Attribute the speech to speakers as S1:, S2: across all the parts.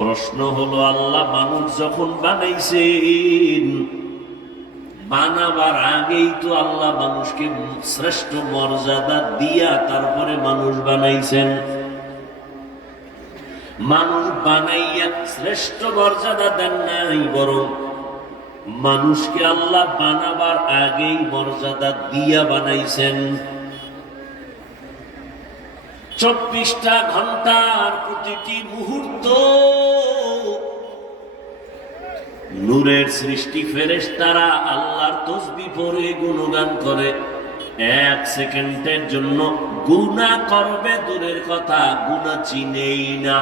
S1: প্রশ্ন হলো, আল্লাহ মানুষ যখন বানাইছেন, বানাবার আগেই তো আল্লাহ মানুষকে শ্রেষ্ঠ মর্যাদা দিয়া তারপরে মানুষ বানাইছেন। মানুষ বানাইয়া শ্রেষ্ঠ মর্যাদা দেন নাই, বরং মানুষকে আল্লাহ বানাবার আগেই মর্যাদা দিয়া বানাইছেন। চব্বিশটা ঘণ্টার প্রতিটি মুহূর্ত নূরের সৃষ্টি ফেরেশ তারা আল্লাহর তসবি পরে গুণগান করে। এক সেকেন্ডের জন্য গুণা করবে দূরের কথা, গুণা চিনেই না।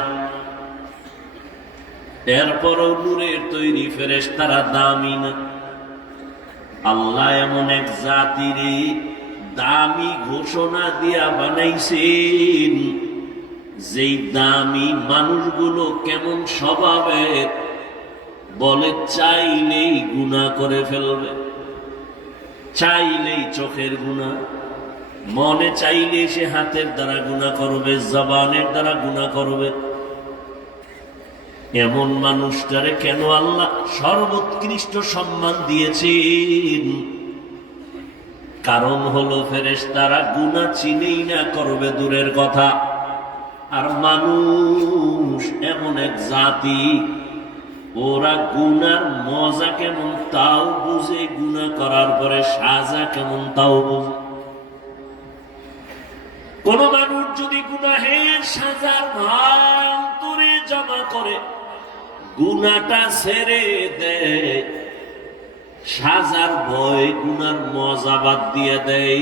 S1: এরপরও নূরের তৈরি ফেরেশ তারা দামি না। আল্লাহ এমন এক জাতিরে দামি ঘোষণা দিয়া বানাইছেন। যেই দামি মানুষগুলো কেমন স্বভাবের বলে, চাইলেই গুণা করে ফেলবে, চাইলেই চোখের গুণা, মনে চাইলে সে হাতের দ্বারা গুণা করবে, জবানের দ্বারা গুণা করবে। এমন মানুষটারে কেন আল্লাহ সর্বোৎকৃষ্ট সম্মান দিয়েছেন? কারণ হলো ফেরেস তারা গুণা চিনেই না করবে দূরের কথা। আর মানুষ এমন এক জাতি, ওরা গুনার মজা কেমন তাও বুঝে গুণা করার পরে সাজা কেমন তাও বুঝে। কোন মানুষ যদি গুনাহের সাজার ভান্তরে জমা করে গুনাটা ছেড়ে দেয় সাজার ভয় গুনার মজা বাদ দিয়ে দেয়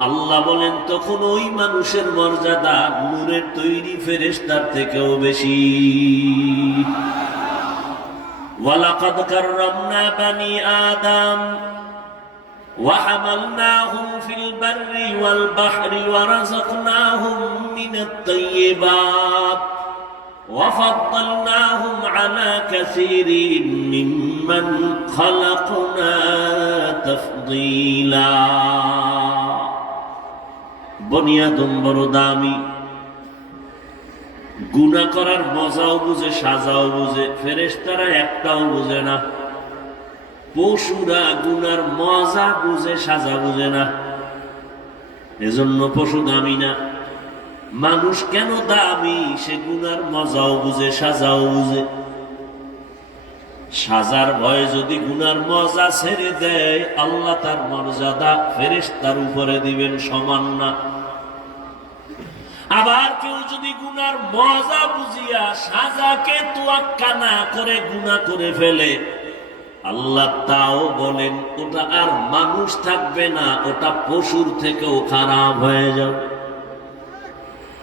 S1: আল্লাহ বলেন তখন ওই মানুষের মর্যাদা নূরের তৈরি ফেরেস্তার থেকেও বেশি ওয়ালাকাদ কাররামনা বানি আদম وحملناهم في البر والبحر ورزقناهم من الطيبات وفضلناهم على كثير ممن خلقنا تفضيلا বনিয়াদম বড় দামি গুণা করার মজাও বুঝে সাজাও বুঝে ফেরেশতারা একটাও বুঝে না পশুরা গুনার মজা বুঝে সাজা বুঝে না এজন্য পশু দামি না মানুষ কেন দামি? সে গুনার মজাও বুঝে, সাজাও বুঝে। সাজার ভয়ে যদি গুনার মজা ছেড়ে দেয়, আল্লাহ তার মর্যাদা ফেরেস তার উপরে দিবেন সমান না। আবার কেউ যদি গুনার মজা বুঝিয়া সাজাকে তোয়াক্কা না করে গুণা করে ফেলে, আল্লাহ তাও বলেন, ওটা আর মানুষ থাকবে না, ওটা পশুর থেকেও খারাপ হয়ে যাবে।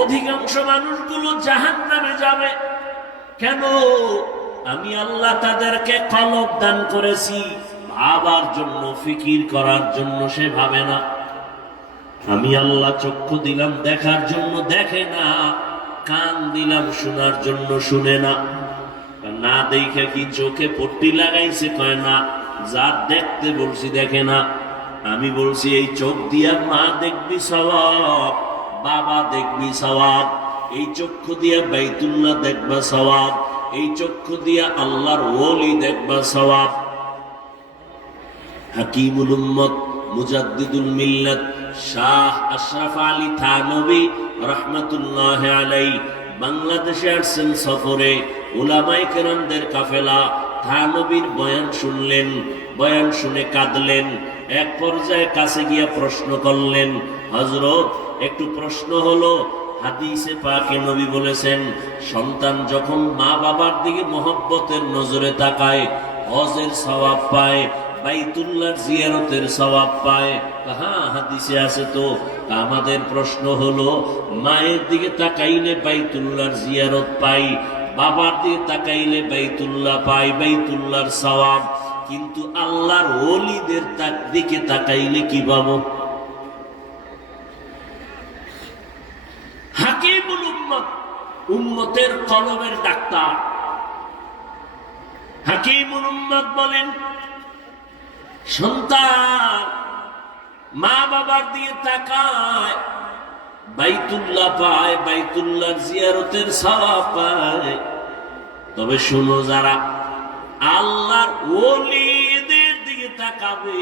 S1: অধিকাংশ মানুষগুলো জাহান নামে যাবে। কেন? আমি আল্লাহ তাদেরকে কলব দান করেছি, ভাবার জন্য, ফিকির করার জন্য, সে ভাবে না। আমি আল্লাহ চক্ষু দিলাম দেখার জন্য, দেখে না। কান দিলাম শোনার জন্য, শুনে না। না দেখে কি চোখে পট্টি লাগাইছে, কয় না, যা দেখতে বলছি দেখে না। আমি বলছি, এই চোখ দিয়া মা দেখবি সবাব বাবা দেখবি সবাব এই চক্ষু দিয়া বাইতুল্লাহ দেখবা সবাব এই চক্ষু দিয়া আল্লাহর ওলি দেখবা সবাব হাকিমুল উম্মত মুজাদ্দিদুল মিল্লাত শাহ আশরাফ আলী থানবী রহমতুল্লাহ আলাই বাংলাদেশে আসছেন সফরে। ওলামাই কেরামদের কাফেলা থানবীর বয়ান শুনলেন, বয়ান শুনে কাঁদলেন, এক পর্যায়ে কাছে গিয়া প্রশ্ন করলেন হজরত একটু প্রশ্ন হলো, হাদিসে পাকে নবী বলেছেন, সন্তান যখন মা বাবার দিকে মহব্বতের নজরে তাকায়, হজের সওয়াব পায় বাইতুল্লাহর জিয়ারতের সওয়াব পায় হ্যাঁ হাদিসে আছে তো। আমাদের প্রশ্ন হলো, মায়ের দিকে তাকাইলে বাইতুল্লাহর জিয়ারত পাই, বাবার দিকে তাকাইলে বাইতুল্লাহ পাই, বাইতুল্লাহর সওয়াব। কিন্তু আল্লাহর ওলিদের দিকে তাকাইলে কি পাবো হাকিমুল উম্মত উম্মতের কলমের ডাক্তার। হাকিমুল উম্মত বলেন, সন্তান মা বাবার দিয়ে তাকায়, বাইতুল্লাহ পায়, বাইতুল্লাহ জিয়ারতের সওয়াব পায়। তবে শুনো যারা আল্লাহর ওলিদের দিকে তাকাবে,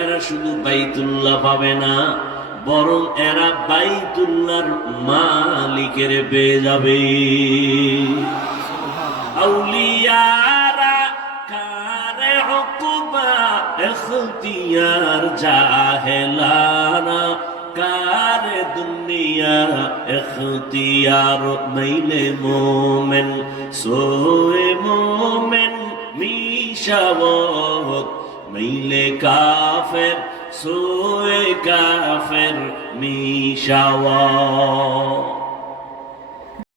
S1: এরা শুধু বাইতুল্লাহ পাবে না। বরং এরা বাইতুল্লাহর মালিকের পেয়ে যাবে। এখতিয়ার জাহেলানা। কারে দুনিয়া এখতিয়ার মাইলে মোমেন, সোয়ে মোমেন মিশাবত মাইলে কাফের সোয়ে কাফের মিশাওয়া।